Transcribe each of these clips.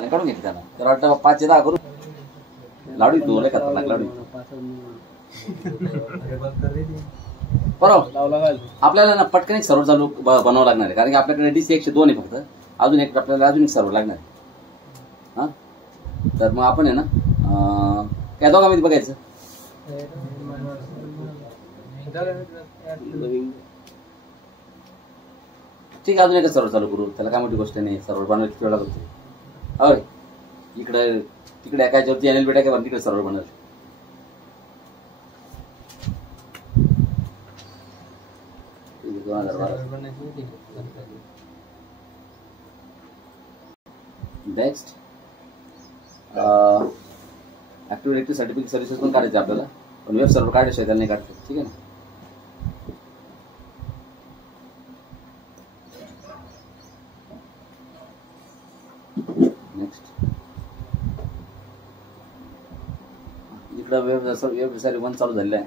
काढून घेतली त्याला तर वाटतं 5-10 करू लाडू तू लय खतरनाक लाडू बरोबर. आपल्याला ना पटकन एक सर्व्हर चालू बनावं लागणार आहे कारण की आपल्याकडे DC 102 आहे फक्त अजून एक आपल्याला अजून एक सर्व्हर लागणार आहे. हा तर मग आपण आहे ना काय दोघांमध्ये बघायचं ठीक आहे. अजून एक सर्व्हर चालू करू त्याला काय मोठी गोष्ट नाही. सर्व्हर बनवायला किती वेळ लागतो होय इकडे तिकडे एकाच्यावरती एनएल बेटा काय तिकडे सर्व्हर बनवलं. Next active directory certificate services पण काढायचे आपल्याला पण वेब सर्व्हर काढल्याशिवाय त्यांनी काढतो. ठीक आहे ना. नेक्स्ट इकडं वेब सर्व्हर 1 चालू झालेलं आहे.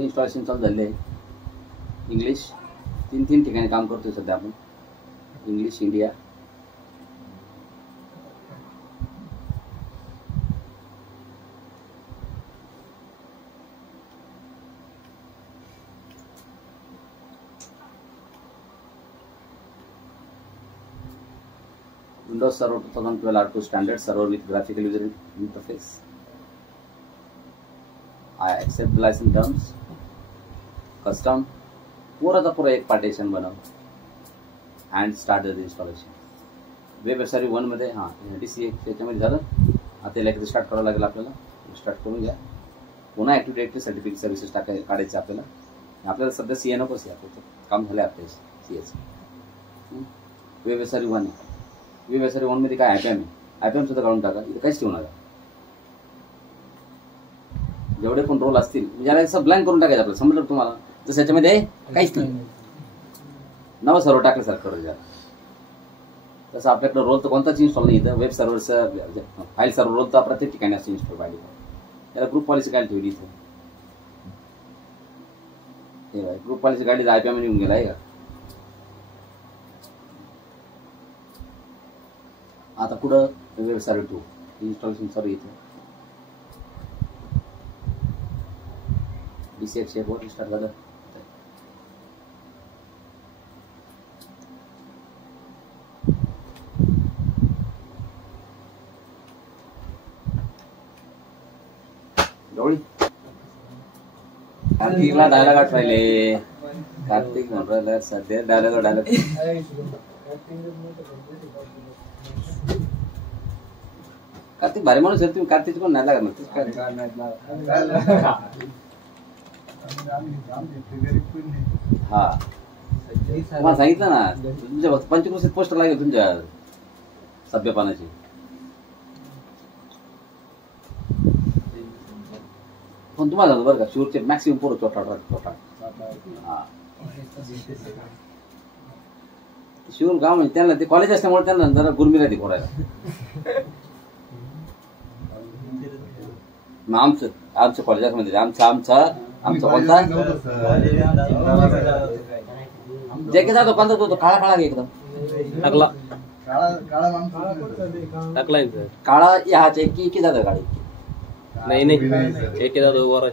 इन्स्टॉलेशन चालू झाले आहे. इंग्लिश 3 ठिकाणी काम करतोय सध्या आपण. English India Windows Server 2012 R2 standard server with graphical user interface. I accept the license terms. Custom पूरा एक पार्टीशन बनव and start the installation. Web server 1 मध्ये हां DC त्याच्यामध्ये झालं. आता याला एकदा स्टार्ट करावं लागेल आपल्याला. स्टार्ट करून घ्या. पुन्हा ऍक्टिव्ह डायरेक्टरी सर्टिफिकेट सर्व्हिसेस काढायचे आपल्याला. आपल्याला सध्या CA नकोच आहे. आपलं काम झालं आपलं CAचं. वेब सर्व्हर 1 वेब सर्व्हर 1 मध्ये काय IPM आहे. IPM सुद्धा काढून टाका. इथं काहीच ठेवू नका. जेवढे पण रोल असतील म्हणजे याला असं ब्लँक करून टाकायचं आपल्याला. समजलं तुम्हाला तसं याच्यामध्ये काहीच नाही. नवं सर्व्हर टाकल्यासारखं करू द्या. तसं आपल्याकडे रोल तर कोणताच इन्स्टॉल नाही. इथं वेब सर्व्हरचं फाईल सर्व्हर रोल तर प्रत्येक ठिकाणी असं इन्स्टॉल पाहिजे. त्याला ग्रुप पॉलिसी काय ठेवली इथं हे ग्रुप पॉलिसी गाडी IPM येऊन गेला आहे का. आता पुढं वेब सर्व्हर 2 इन्स्टॉलेशन चालू इथं DC 102 स्टार्ट झालं. कार्तिकला डायलॉग आठवायले. कार्तिक म्हणून राहिला सध्या डायलॉग कार्तिक भारी माणूस आहे. तुम्ही कार्तिक पण नाही लागणार. हा मला सांगितलं ना तुमच्या पंचकृषीत पोस्टर लागेल तुमच्या सभ्यपानाची. पण तुम्हाला बरं का शिवरचे मॅक्सिमम पोरं चोटा हा शिवर गाव म्हणजे त्यांना ते कॉलेज असल्यामुळे त्यांना जरा गुरमीला ती खोरायला. आमचं कॉलेजामध्ये आमचा कोणता जे के जातो कोणता तो काळा एकदम टाकला काळा या की जातो गाडी नाही एक जातो वर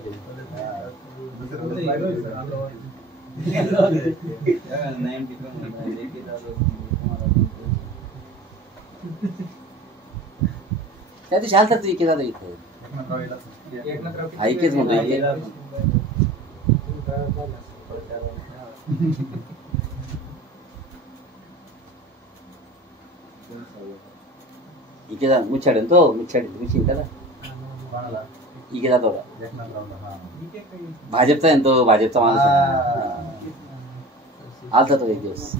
त्या दिवशी हाल तर इथे जातो इथे ऐकेच म्हणतो इथे जा मुच्छाडेल तो मुच्छाडेल त्याला इथे जातो भाजपचा आहे तो भाजपचा माणूस आलता तो एक दिवस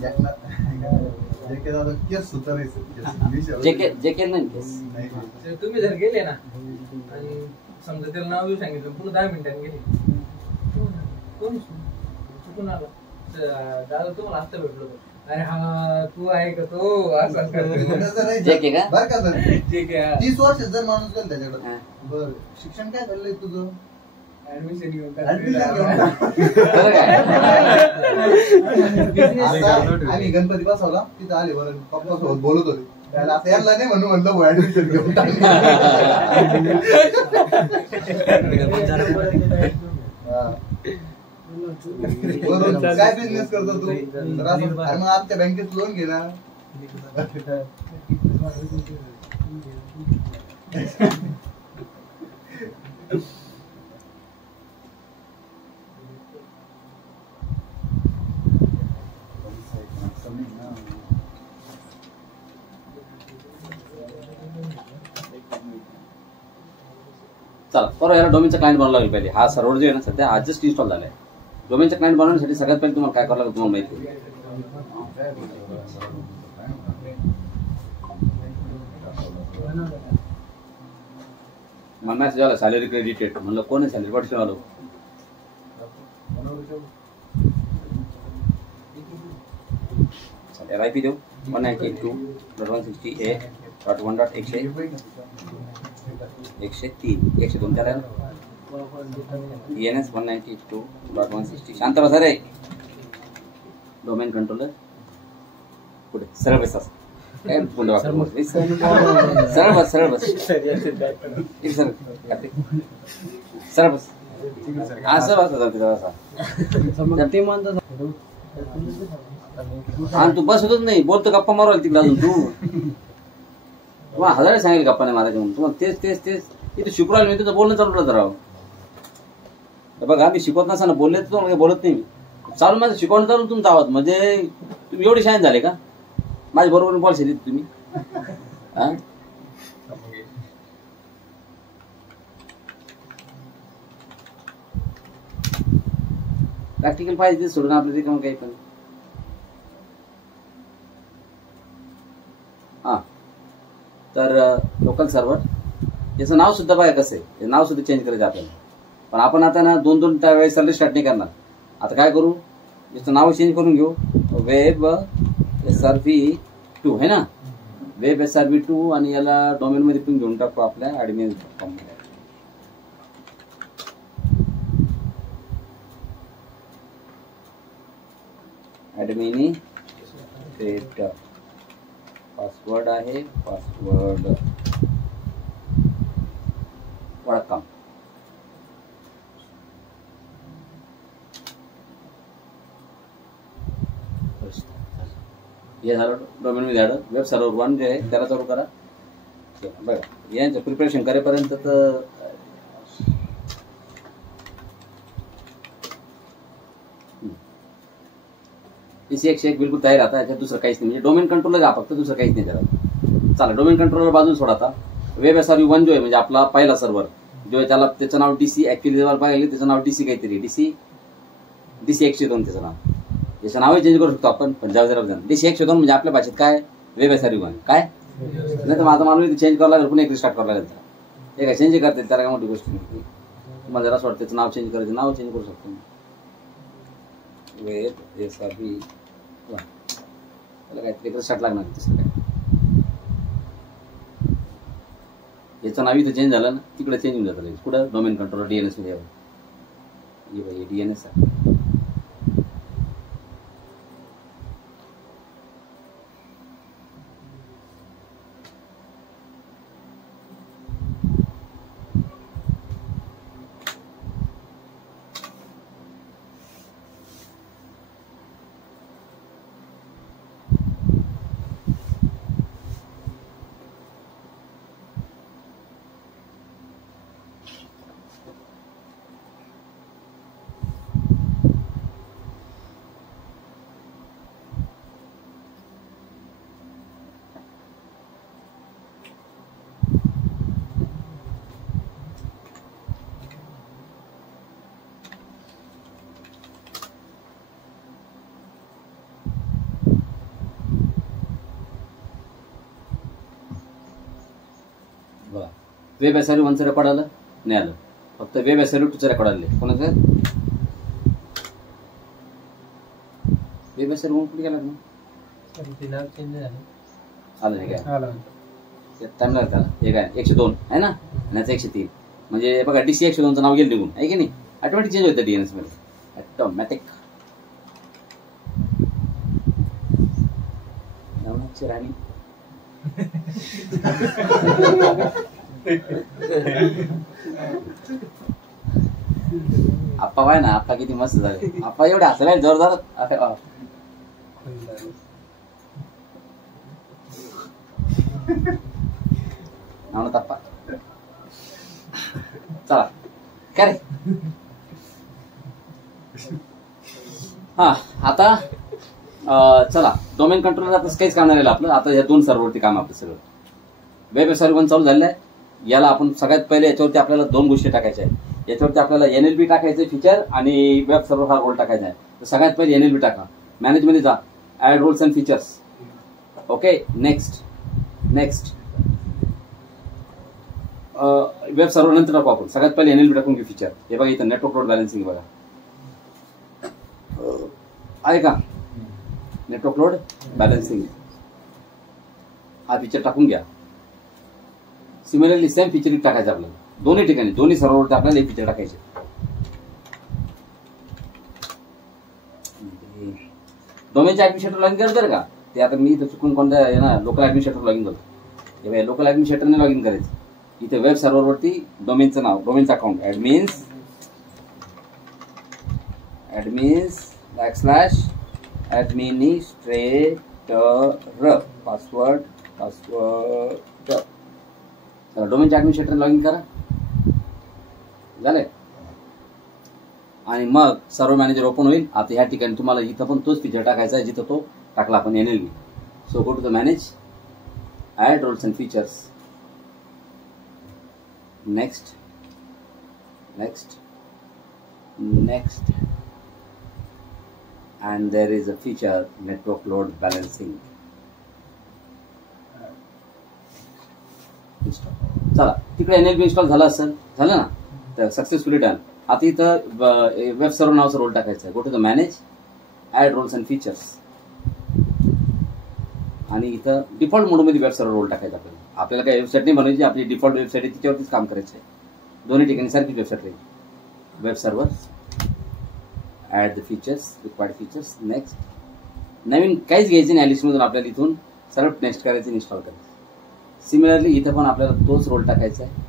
जेके नाही तुम्ही जर गेले ना आणि समजा त्याला नाव येऊ सांगितलं पुन्हा 10 मिनिटांनी गेले कोण चुकून आला दादा तुम्हाला आता भेटलो अरे हा तू आहे का तो असं जेके का बरं का सर ठीक आहे 30 वर्ष जर माणूस गेला त्याच्याकडे बरं शिक्षण काय झालंय तुझं ऍडमिशन घेऊन बरं काय आता आम्ही गणपती बसवला तिथं आले बरं पप्पा सोबत बोलत होते त्याला आता यायला नाही म्हणलं ऍडमिशन घेऊन बरोबर काय बिझनेस करतो तू तर असं, अरे मग आमच्या बँकेत लोन घे ना. चला बरं, याला डोमेनचा क्लायंट बनवायला लागेल पहिले. हा सर्व्हर जो आहे ना सध्या आज जस्ट इन्स्टॉल झालाय. डोमेनचा क्लायंट बनवण्यासाठी सगळ्यात पहिले तुम्हाला काय करावं लागेल तुम्हाला माहिती आहे. मला मेसेज आला सॅलरी क्रेडिटेड. म्हणलं कोण आहे सॅलरी पाठवून आलो. RIP देऊ 192.168.1.103 102 त्याला ENS 192.160. शांत बसा रे. डोमेन कंट्रोलर पुढे सरळ बस. काय पुढे सरळ बस सरळ बस सरळ बस असं बस आणि तू बसतच नाही बोलतो गप्पा मारू तिकडे अजून तू तुम्हाला हजार सांगेल गप्पा नाही मारायचे म्हणून. तुम्हाला तेच तेच तेच इथे शिकू राहिलो मी तुझं बोलणं चालू राहत राव. बघा मी शिकवत नसा ना बोलले तर तुम्हाला बोलत नाही मी चालू माझं शिकवणं चालू तुमचा आवाज म्हणजे तुम्ही एवढे शाळेत झाले का माझ्या बरोबर पॉलिसी देत तुम्ही. हा प्रॅक्टिकल पाहिजे सोडून आपलं ते काम काही पण. हा तर लोकल सर्व्हर याचं नाव सुद्धा बघा कसं आहे. हे नाव सुद्धा चेंज करायचं आपल्याला. पण आपण आता ना दोन त्यावेळेस सर्व्हिस स्टार्ट नाही करणार. आता काय करू याचं नाव चेंज करून घेऊ. वेब SRV2 है ना. वेब SRV2 आणि याला डोमेन मध्ये पण घेऊन टाकू आपल्या ऍडमिन मध्ये. ऍडमिनिस्ट्रेटर पासवर्ड आहे पासवर्ड वळकाम. हे झालं डोमेन मध्ये झालं. वेब सर्व्हर 1 जे आहे त्याला चालू करा. बघा यांचं प्रिपरेशन करेपर्यंत तर PC101 बिलकुल तयार आता. याच्यात दुसरं काहीच नाही म्हणजे डोमेन कंट्रोलर आहे फक्त दुसरं काहीच नाही त्याला. चला डोमेन कंट्रोलर बाजूला सोडा. आता वेब SRV1 जो आहे म्हणजे आपला पहिला सर्व्हर जो आहे त्याला त्याचं नाव DC ऍक्च्युअली जर पाहिलं त्याचं नाव DC काहीतरी DC102 त्याचं नाव. याचं नावही चेंज करू शकतो आपण पण जाऊ DC102 म्हणजे आपल्या भाषेत काय वेब SRV1 काय नाही तर आता मला चेंज करावं लागेल पुन्हा एक रिस्टार्ट करावं लागेल. हे काय चेंज करता येईल त्याला काय मोठी गोष्ट नाही. तुम्हाला जरा असं वाटतं त्याचं नाव चेंज करायचं नाव चेंज करू शकतो. वेब SRV1 त्याला काय रिस्टार्ट लागणार तसं काय. याचं नाव इथं चेंज झालं ना तिकडे चेंज होऊन जातं. कुठं डोमेन कंट्रोलर DNS मध्ये ये DNS आहे. वेब SRV1 चं रेकॉर्ड आलं नाही आलं फक्त वेब SRV2 चं रेकॉर्ड आले. कोणाचं वेब SRV1 कुठे गेला आलं नाही काय टाइम लागला. हे काय 102 आहे ना आणि याचं 103 म्हणजे बघा DC102 चं नाव गेलं निघून आहे की नाही. ऑटोमॅटिक चेंज होतं डीएनएस मध्ये ऑटोमॅटिक. नवनाथची राणी आप्पा पाय ना, आप्पा किती मस्त झाले. आप्पा एवढे हसले जोरदार. अरे वा. नवनाथ आप्पा चला काय रे. हा आता चला डोमेन कंट्रोलर आता काहीच काम नाही राहिलं आपलं. आता या 2 सर्व्हरवरती काम आपलं सगळं. वेब सर्व्हर 1 चालू झालेलं आहे. याला आपण सगळ्यात पहिले याच्यावरती आपल्याला 2 गोष्टी टाकायच्या आहेत. याच्यावरती आपल्याला एनएलबी टाकायचं फीचर आणि वेब सर्व्हर हा रोल टाकायचा आहे. तर सगळ्यात पहिले एनएलबी टाका. मॅनेज मध्ये जा, add roles and features. Okay next web server नंतर टाकू आपण. सगळ्यात पहिले एनएलबी टाकून घेऊ फीचर. हे बघा इथं नेटवर्क लोड बॅलन्सिंग बघा आहे का. नेटवर्क लोड बॅलन्सिंग हा फीचर टाकून घ्या. सिमिलरली सेम फीचर टाकायचं आपल्याला दोन्ही ठिकाणी, दोन्ही सर्व्हरवरती आपल्याला एक फीचर टाकायचे. डोमेनचे ऍडमिनिस्ट्रेटर लॉगिन करत बरं का. ते आता मी इथं चुकून कोणत्या आहे ना लोकल ऍडमिनिस्ट्रेटर लॉगिन करतो. हे बघा लोकल ऍडमिनिस्ट्रेटरने लॉगिन करायचं. इथे वेब सर्व्हरवरती डोमेनचं नाव, डोमेनचं अकाउंट ऍडमिन्स ऍडमिनिस्ट्रेटर पासवर्ड डोमेनच्या ऍडमिनिस्ट्रेटर लॉगिन करा. झालंय. आणि मग सर्व्हर मॅनेजर ओपन होईल. आता ह्या ठिकाणी तुम्हाला इथं पण तोच फीचर टाकायचा आहे जिथं तो टाकला आपण NLB. So go to the manage, add roles and features. Next and there is a feature network load balancing. चला तिकडे एनएलबी इन्स्टॉल झाला असेल, झालं ना, तर सक्सेसफुली डन. आता इथं वेब सर्व्हर नावाचा रोल टाकायचा आहे. Go to the manage, add roles and features. आणि इथं डिफॉल्ट मोडमध्ये वेब सर्व्हर रोल टाकायचा आपल्याला. आपल्याला काही वेबसाईट नाही बनवायची, आपली डिफॉल्ट वेबसाईट आहे तिच्यावरतीच काम करायचं आहे. दोन्ही ठिकाणी सारखी वेबसाईट राहील. Web server, add the features, required features. Next. नवीन काहीच घ्यायचं नाही लिस्टमधून, आपल्याला इथून सरळ नेक्स्ट करायचं, इन्स्टॉल करायचं. सिमिलरली इथं पण आपल्याला तोच रोल टाकायचा आहे.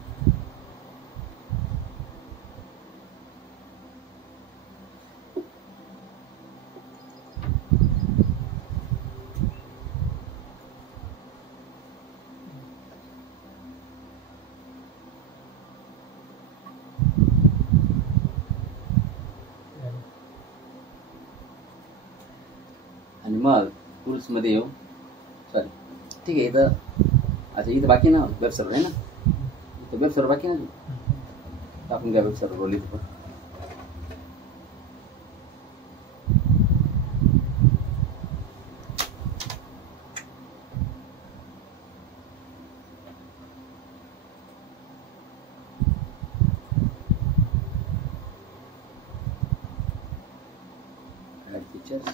आणि मग टूल्स मध्ये येऊ. सॉरी ठीक आहे. इथं अच्छा इथं बाकी ना वेब सर्व्हर आहे ना, इथं वेब सर्व्हर बाकी ना, टाकून घ्या वेब सर्व्हर रोल इथं पण. Add features.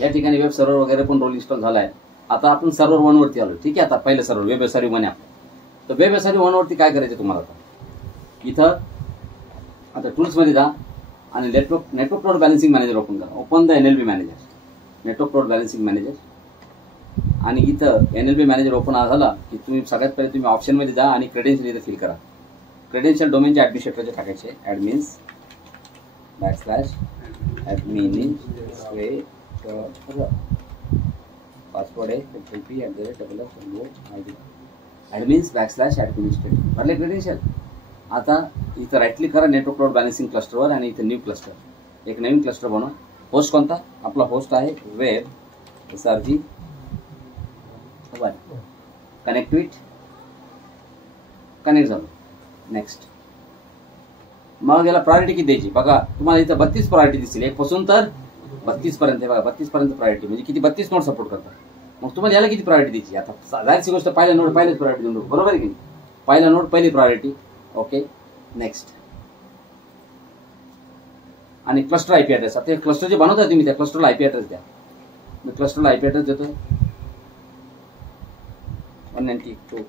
या ठिकाणी वेब सर्व्हर वगैरे पण रोल इन्स्टॉल झाला आहे. आता आपण सर्व्हर 1 वरती आलो. ठीक आहे. आता पहिलं सर्व्हर वेब सर्व्हर 1 आहे आपलं. तर वेब सर्व्हर 1 वरती काय करायचं तुम्हाला. आता इथं आता टूल्स मध्ये जा आणि network load balancing manager open करा. Open the NLB manager, network load balancing manager. आणि इथं एनएलबी मॅनेजर ओपन झाला की तुम्ही सगळ्यात पहिले तुम्ही ऑप्शन मध्ये जा आणि क्रेडेन्शियल इथं फिल करा. क्रेडेन्शियल डोमेनचे ऍडमिनिस्ट्रेटरचे टाकायचे. ऍडमिन्स /administrator पासवर्ड आहे @@@administrator भरले क्रेडेन्शियल. आता इथं राईट क्लिक करा नेटवर्क लोड बॅलन्सिंग क्लस्टरवर आणि इथं न्यू क्लस्टर, एक नवीन क्लस्टर बनवा. होस्ट कोणता आपला होस्ट आहे web SRG. Connect with, connect झालं. नेक्स्ट. मग याला प्रायोरिटी किती द्यायची बघा. तुम्हाला इथं 32 प्रायोरिटी दिसेल, 1 पासून तर 32 पर्यंत. बघा 32 पर्यंत प्रायोरिटी म्हणजे किती, 32 नोड सपोर्ट करतात. मग तुम्हाला याला किती प्रायोरिटी द्यायची. आता जायची गोष्ट पहिला नोड पहिलेच प्रायोरिटी देऊन, बरोबर आहे की नाही. पहिला नोड पहिली प्रायोरिटी. Okay next. आणि क्लस्टर आयपी ऍड्रेस. आता क्लस्टर जे बनवताय तुम्ही त्या क्लस्टरला आयपी ऍड्रेस द्या. मी क्लस्टरला आयपी ऍड्रेस देतोय 192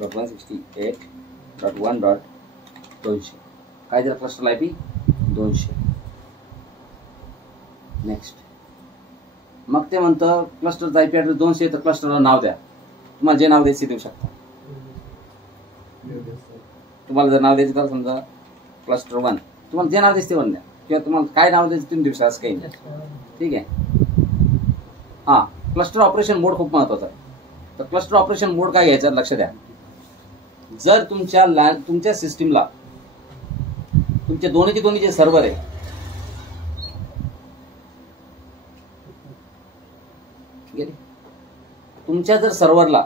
168.1.200 काय दिलं क्लस्टरला IP 200. नेक्स्ट मग ते म्हणतं क्लस्टरचा IP ॲड्रेस 200 तर क्लस्टरला नाव द्या. तुम्हाला जे नाव द्यायचे देऊ शकता. तुम्हाला जर नाव द्यायचे तर समजा क्लस्टर 1 तुम्हाला जे नाव द्यायचे ते 1 द्या किंवा तुम्हाला काय नाव द्यायचं तुम्ही देऊ शकता असं काही नाही. ठीक आहे. हां क्लस्टर ऑपरेशन मोड खूप महत्वाचा आहे. तर क्लस्टर ऑपरेशन मोड काय घ्यायचं लक्ष द्या. जर तुमच्या सिस्टीमला तुमचे दोन्ही जे सर्व्हर आहे तुमच्या जर सर्व्हरला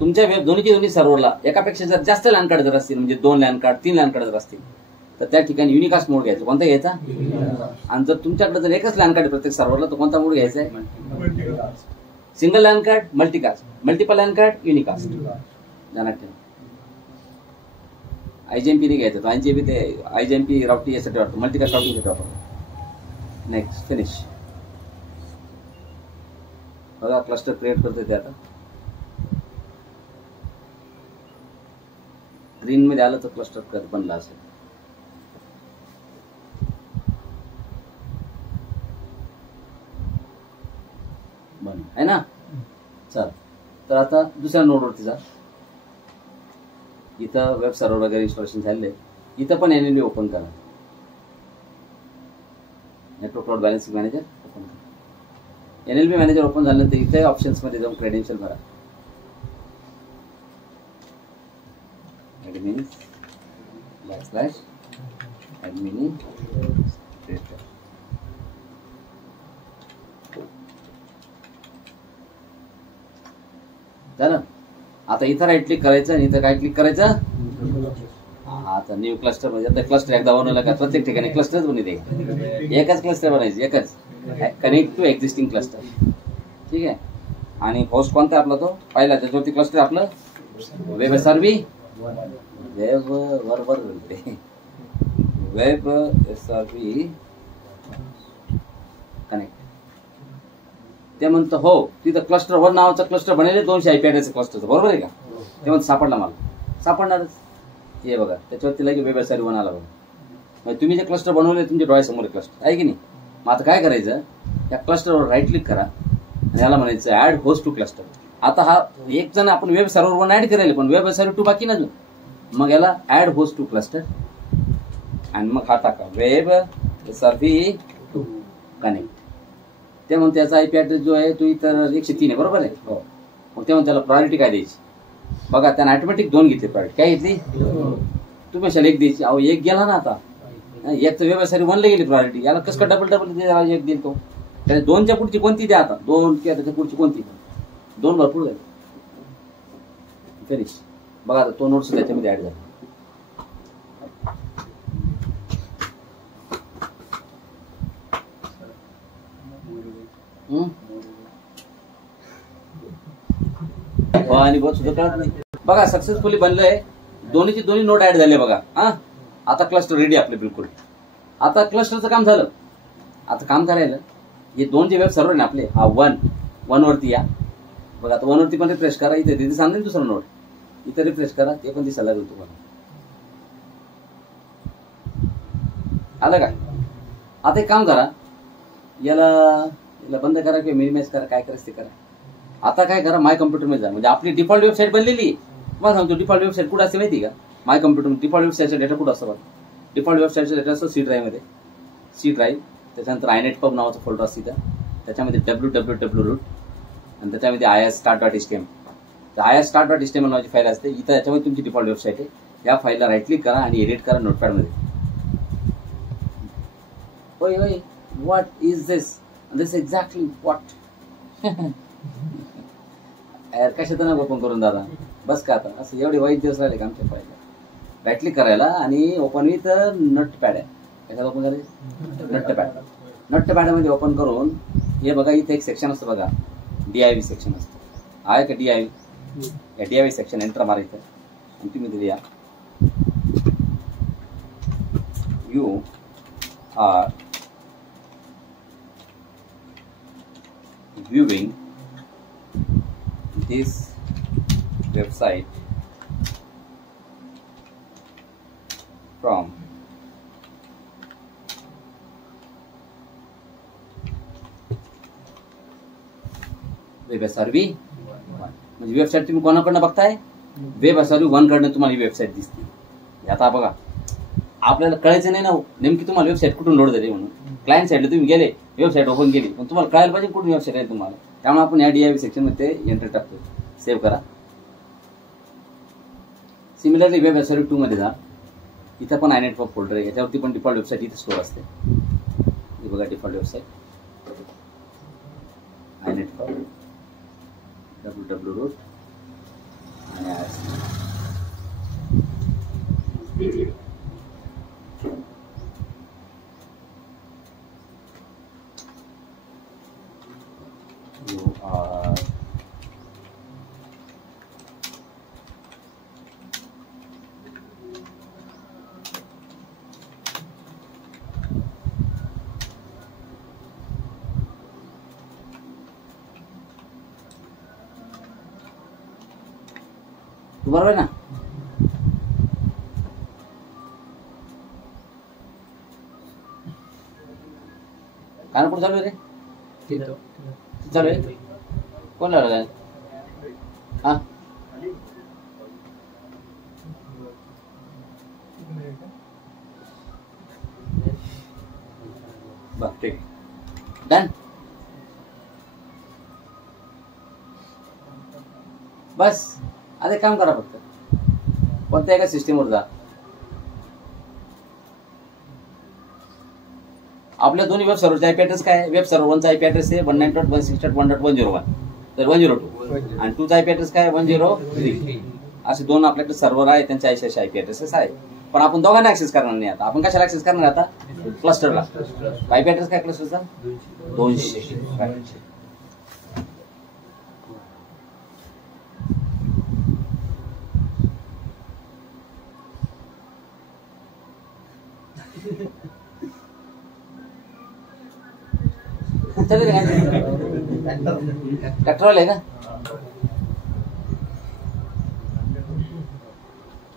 तुमच्या दोन्ही सर्व्हरला एकापेक्षा जर जास्त लॅन कार्ड जर असतील म्हणजे 2 लॅन कार्ड 3 लॅन कार्ड जर असतील तर त्या ठिकाणी युनिकास्ट मोड घ्यायचा. कोणता घ्यायचा? आणि जर तुमच्याकडे जर एकच लॅन कार्ड प्रत्येक सर्व्हरला तर कोणता मोड घ्यायचा आहे? Single LAN card multicast, multiple LAN card unicast. ध्यानात ठेवा. IGMP नाही घ्यायचं. तो IGMP राउटिंग यासाठी वाटतो, मल्टीकास्ट राउटिंग साठी वापरतो. Next finish. बघा क्लस्टर क्रिएट करतोय ते आता. ग्रीन मध्ये आलं तर क्लस्टर बनला असेल. बन आहे ना. चल तर आता दुसऱ्या नोडवरती जा. इथं वेब सर्व्हर वगैरे इन्स्टॉलेशन झालेलं आहे. इथं पण NLB ओपन करा. Network load balancing manager open करा. NLB मॅनेजर ओपन झाल्यानंतर इथे ऑप्शन्स मध्ये जाऊन क्रेडेन्शियल भरा. admin /administrator. झालं. आता इथं राईट क्लिक करायचं आणि इथं काय क्लिक करायचं. आता न्यू क्लस्टर म्हणजे आता क्लस्टर एकदा बनवलं का प्रत्येक ठिकाणी क्लस्टरच बनते. एकच क्लस्टर बनायचं एकच. Connect to existing cluster. ठीक आहे. आणि होस्ट कोणता आपला तो पहिला त्याच्यावरती क्लस्टर आपलं वेब SRV वेब बरोबर बोलते वेब SRV कनेक्ट. ते म्हणतं हो तिथं क्लस्टर 1 नावाचं क्लस्टर बनेल 200 IP ॲड्रेस क्लस्टरचं. बरोबर आहे का? ते म्हणतं सापडला मला. सापडणारच. हे बघा त्याच्यावरती लगे वेब SRV 1 आला बघा. म्हणजे तुम्ही जे क्लस्टर बनवले तुमच्या डोळ्यासमोर क्लस्टर आहे की नाही. मग आता काय करायचं या क्लस्टरवर राईट क्लिक करा आणि याला म्हणायचं ऍड होस्ट टू क्लस्टर. आता हा एक जण आपण वेब सर्व्हर 1 ऍड करायला पण वेब SRV 2 बाकी ना. मग याला ऍड होस्ट टू क्लस्टर आणि मग हा टाका वेब SRV 2 कनेक्ट. ते म्हणून त्याचा IP ॲड्रेस जो आहे तो इतर 103 आहे. बरोबर आहे. हो. मग ते म्हणून त्याला प्रायोरिटी काय द्यायची बघा. त्याने ऑटोमॅटिक 2 घेतली प्रायोरिटी. काय घेतली? तुम्ही अशाला 1 द्यायची. अहो 1 गेला ना. आता एक तर वेब SRV 1 ला गेली प्रायोरिटी. याला कसं डबल 1 देईल तो. त्याच्या 2च्या पुढची कोणती द्या आता. 2 किंवा त्याच्या पुढची कोणती 2 भरपूर झाली. फिनिश. बघा आता तो नोट्स त्याच्यामध्ये ऍड झाला. आणि बहुत सुद्धा कळत नाही. बघा सक्सेसफुली बनलंय. दोन्ही नोड ऍड झाले बघा. हा आता क्लस्टर रेडी आपले बिलकुल. आता क्लस्टरचं काम झालं. आता काम करायला हे 2 जे वेब सर्व्हर आहे आपले हा 1 वरती या. बघा आता 1 वरती पण रिफ्रेश करा. इथे सांगेल दुसरा नोड इथे रिफ्रेश करा. ते पण दिसायला लागेल तुम्हाला. आलं का? आता एक काम करा याला बंद करा किंवा मिनिमाइज करा. काय करायचं ते करा. आता काय करा माय कम्प्युटर मध्ये जा. म्हणजे आपली डिफॉल्ट वेबसाईट बनलेली. तुम्हाला सांगतो डिफॉल्ट वेबसाईट कुठं असते माहिती का? माय कम्प्युटर डिफॉल्ट वेबसाईटचा डेटा कुठं असतो? डिफॉल्ट वेबसाईटचा डेटा असतो C ड्राईव्ह मध्ये. C ड्राईव्ह त्याच्यानंतर iNetPub नावाचं फोल्डर असतं त्याच्यामध्ये www रूट आणि त्याच्यामध्ये ISstart.html. तर ISstart.html नावाची फाईल असते. इथं याच्यामध्ये तुमची डिफॉल्ट वेबसाईट आहे. या फाईलला राईट क्लिक करा आणि एडिट करा नोटपॅड मध्ये. होय होय what is this exactly what. कशाचं ना ओपन करून दादा बस का आता असं एवढे वाईट दिवस राहिले का आमच्या फाईलला. राईट क्लिक करायला आणि ओपन विथ नोटपॅड आहे. याच्यात ओपन झाले नोटपॅड मध्ये ओपन करून हे बघा इथे एक सेक्शन असतं बघा DIV सेक्शन असतं. आहे का DIV? या DIV सेक्शन एंटर मारा इथं आणि तुम्ही दिली या you are viewing this website from WebSRV 1. म्हणजे वेबसाईट तुम्ही कोणाकडनं बघताय? WebSRV 1 कडनं तुम्हाला ही वेबसाईट दिसते. आता बघा, आपल्याला कळायचं नाही ना नेमकी तुम्हाला वेबसाईट कुठून लोड झाली म्हणून. क्लायंट साईडला तुम्ही गेले, वेबसाईट ओपन केली, पण तुम्हाला कळायला पाहिजे कुठून वेबसाईट आहे तुम्हाला. त्यामुळे आपण या DIV सेक्शन मध्ये एंट्री टाकतो. सेव्ह करा. सिमिलरली WebSRV 2 मध्ये जा. इथं पण iNetwork फोल्डर आहे, याच्यावरती पण डिफॉल्ट वेबसाईट इथे स्टोअर असते. हे बघा डिफॉल्ट वेबसाईट iNetwork www. आणि you are बरोबर आहे ना. काय कुठं चालू आहे रे? चालू आहे. कोण लावलं काय? हा बघ ठीक डन. बस आता एक काम करा, फक्त कोणत्या एका सिस्टीमवर जा. आपल्या दोन्ही वेब सर्व्हरचा आयपी ॲड्रेस काय आहे? वेब सर्व्हर 1चा आयपी ॲड्रेस आहे 192.168.1.101 तर 102 आणि 2चा आयपी ॲड्रेस काय 103. असे दोन आपल्याकडे सर्व्हर आहे, त्यांचे ऐंशी आयपी ॲड्रेसेस आहे. पण आपण दोघांना ऍक्सेस करणार नाही. आता आपण कशाला ऍक्सेस करणार? आता क्लस्टरला. आयपी ॲड्रेस काय क्लस्टरचा? 200. ट्रॅक्टरवाले का?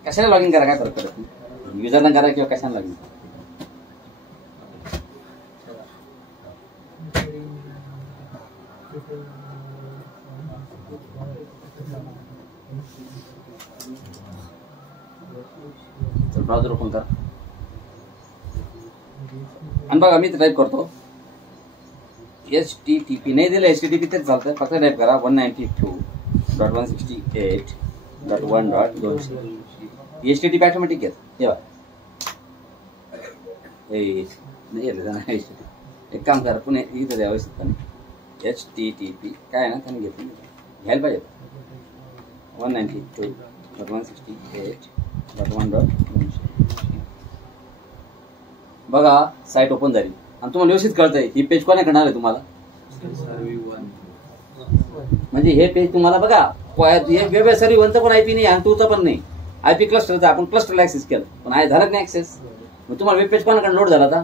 कशाला लॉगिन करा, काय फरक पडत नाही. युजरना करा किंवा कशाला लॉगिन करा. ब्राउझर ओपन करा आणि बघा मी टाईप करतो. HTTP नाही दिलं, HTTP तेच चालतं. फक्त टाईप करा 192.168.1.200. HTTP ऑटोमॅटिक येत. तेव्हा एक काम करा, पुणे इथं द्यावं शकतं. HTTP काय आहे ना, त्याने घेतलं घ्यायला पाहिजे. 192.168.1.200. बघा साईट ओपन झाली आणि तुम्हाला व्यवस्थित कळतंय ही पेज कोणाकडे आलं तुम्हाला. म्हणजे हे पेज तुम्हाला बघा WebSRV 1चा पण आयपी नाही आणि 2चा पण नाही. आयपी क्लस्टरचा आपण क्लस्टरला ऍक्सेस केलं, पण झालं नाही ऍक्सेस. मग तुम्हाला वेब पेज कोणाकडे लोड झाला आता?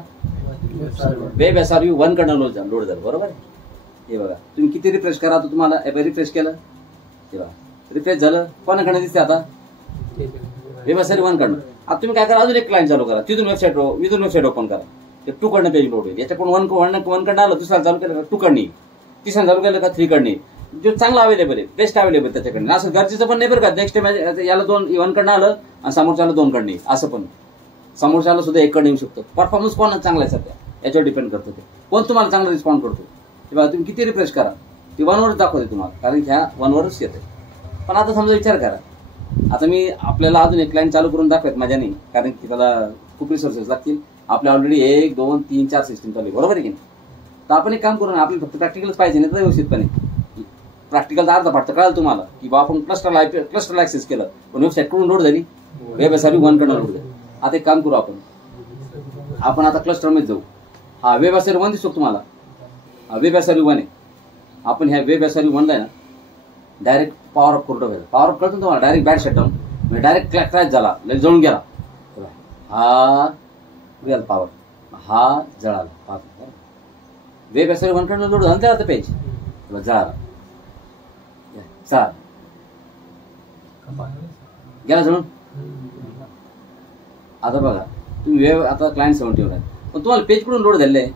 WebSRV 1 कडनं लोड झालं. बरोबर आहे. हे बघा तुम्ही किती रिफ्रेश करा, तर तुम्हाला रिफ्रेश केलं तेव्हा रिफ्रेश झालं. कोणाकडनं दिसते आता? WebSRV 1 कडनं. आता तुम्ही काय करा, अजून एक क्लायंट चालू करा, तिथून वेबसाईट ओपन करा. 2 कडनं पेज लोड होईल. याच्याकडून 1 कडनं आलं, दुसरा चालू केलं का 2 कडनं, तिसरा चालू केलं का 3 कडनं. जो चांगला अवेलेबल आहे, बेस्ट अवेलेबल त्याच्याकडनं. असं गरजेचं पण नाही बरं का. नेक्स्ट टाइम याला 1 कडनं आलं आणि समोरच्याला 2 कडनं, असं पण समोरच्याला सुद्धा 1 कडनं येऊ शकतो. परफॉर्मन्स कोणाच चांगला आहे सध्या याच्यावर डिपेंड करतं. ते कोण तुम्हाला चांगला रिस्पॉन्ड करतो तेव्हा तुम्ही किती रिफ्रेश करा, ती 1 वरच दाखवते तुम्हाला, कारण ह्या 1 वरच येते. पण आता समजा विचार करा, आता मी आपल्याला अजून एक लाईन चालू करून दाखवत माझ्याने, कारण की त्याला खूप रिसोर्सेस लागतील. आपल्या ऑलरेडी 1, 2, 3, 4 सिस्टीम चालू आहे. बरोबर आहे की नाही? तर आपण एक काम करू ना, आपल्याला फक्त प्रॅक्टिकलच पाहिजे नाही तर व्यवस्थितपणे. प्रॅक्टिकलचा अर्थ फाटतं कळाल तुम्हाला की बा आपण क्लस्टरला ऍक्सेस केलं, पण वेबसाईट कडून लोड झाली, WebSRV 1 कडून लोड झाली. आता एक काम करू आपण आता क्लस्टरमध्ये जाऊ. हा WebSRV 1 दिसतो तुम्हाला. हा WebSRV 1 आहे. आपण ह्या WebSRV 1 ला ना डायरेक्ट पॉवर ऑफ करून टाकायचं. पॉवर ऑफ करतो तुम्हाला डायरेक्ट बॅट शटडाऊन, म्हणजे डायरेक्ट क्रॅश झाला, जळून गेला. हा रिअल पॉवर, हा जळाला. WebSRV 1 कडून लोड झालं त्याला पेज जळाला. गेला जणून. आता बघा तुम्ही आता क्लायंट 70 आहे, पण तुम्हाला पेज कुठून लोड झालेलं आहे?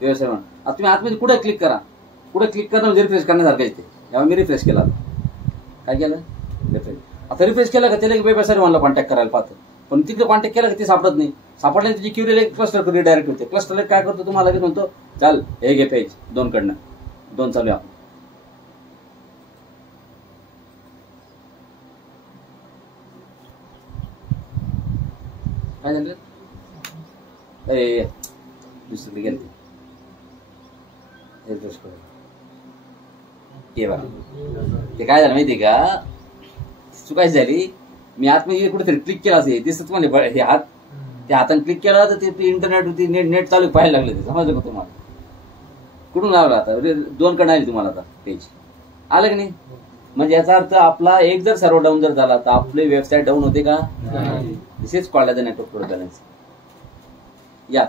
व्यवसाय म्हणून. आता तुम्ही आतमध्ये कुठे क्लिक करा, कुठे क्लिक करणं म्हणजे रिफ्रेश करण्यासारखं येते. यावेळी मी रिफ्रेश केला, काय केलं? रिफ्रेश. आता रिफ्रेश केलं का त्याला व्यवसाय म्हणला कॉन्टॅक्ट करायला पाहतो, पण तिकडे कॉन्टॅक्ट केला का ते सापडत नाही. सापडल्याने त्याची क्युरी क्लस्टर कधी डायरेक्ट होते. क्लस्टर काय करतो तुम्हाला लगेच म्हणतो चाल हे घे पेज 2 कडनं 2 चालू आपण. काय झालं? दुसरीकडे गेले ते काय झालं माहितीये का? चुकायची झाली. मी आतमध्ये कुठेतरी क्लिक केला असेल दिसत तुम्हाला हे हात, त्या हाताने क्लिक केला तर ते इंटरनेट होती, नेट चालू पाहायला लागले. ते समजलं का तुम्हाला? कुठून लावला आता 2 कडे आली तुम्हाला आता पेज आलं की नाही? म्हणजे याचा अर्थ आपला एक जर सर्व्हर डाऊन जर झाला तर आपली वेबसाईट डाऊन होते का? This is called as a network load balance. या